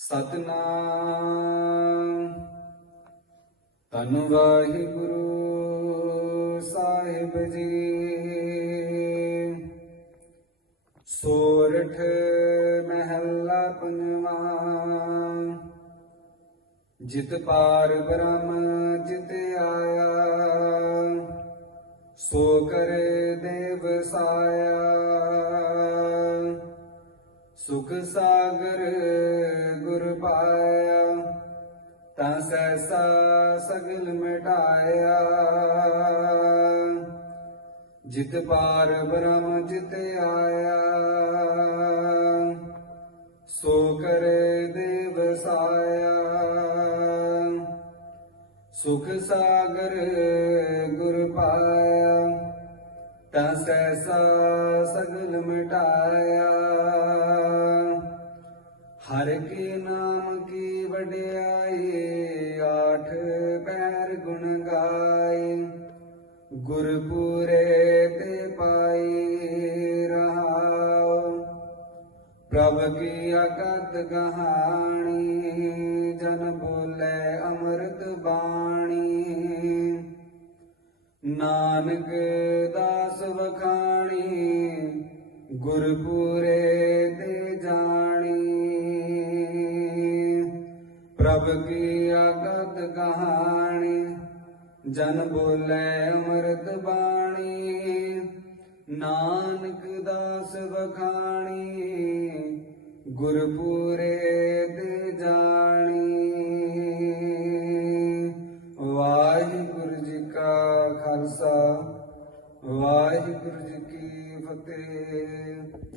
ਸਤਨਾਮ। ਤਨ ਵਾਹਿਗੁਰੂ ਸਾਹਿਬ ਜੀ। ਸੋਰਠ ਮਹੱਲਾ ਪੰਜਵਾਂ। ਜਿਤ ਪਾਰ ਬ੍ਰਹਮ ਜਿਤ ਆਇਆ। ਸੋ ਕਰੇ ਦੇਵ ਸਾਇਆ। ਸੁਖ ਸਾਗਰ ਗੁਰ ਪਾਇਆ ਤਾਂ ਸੈਸਾ ਸਗਲ ਮਿਟਾਇਆ। ਜਿਤ ਪਾਰ ਬ੍ਰਹਮ ਜਿਤ ਆਇਆ, ਸੋ ਕਰੇ ਦੇਵ ਸਾਇਆ। ਸੁਖ ਸਾਗਰ ਗੁਰ ਪਾਇਆ ਤਾਂ ਸੈਸਾ ਸਗਲ ਮਿਟਾਇਆ। ਹਰ ਕੀ ਨਾਮ ਕੀ ਵਡਿਆਈ, ਆਠ ਪੈਰ ਗੁਣ ਗਾਈ। ਗੁਰਪੂਰੇ ਤੇ ਪਾਈ ਰਹਾਉ। ਪ੍ਰਭ ਕੀ ਅਕਤ ਕਹਾਣੀ ਜਨ ਬੋਲੇ ਅੰਮ੍ਰਿਤ ਬਾਣੀ। ਨਾਨਕ ਦਾਸ ਵਖਾਣੀ, ਗੁਰਪੂਰੇ ਪ੍ਰਭ ਕੀ ਆਗਤ ਕਹਾਣੀ, ਜਨ ਬੋਲੇ ਅਮਰਤ ਬਾਣੀ। ਨਾਨਕ ਦਾਸ ਵਖਾਣੀ, ਗੁਰਪੂਰੇ ਤੇ ਜਾਣੀ। ਵਾਹਿਗੁਰੂ ਜੀ ਕਾ ਖਾਲਸਾ, ਵਾਹਿਗੁਰੂ ਜੀ ਕੀ ਫਤਿਹ।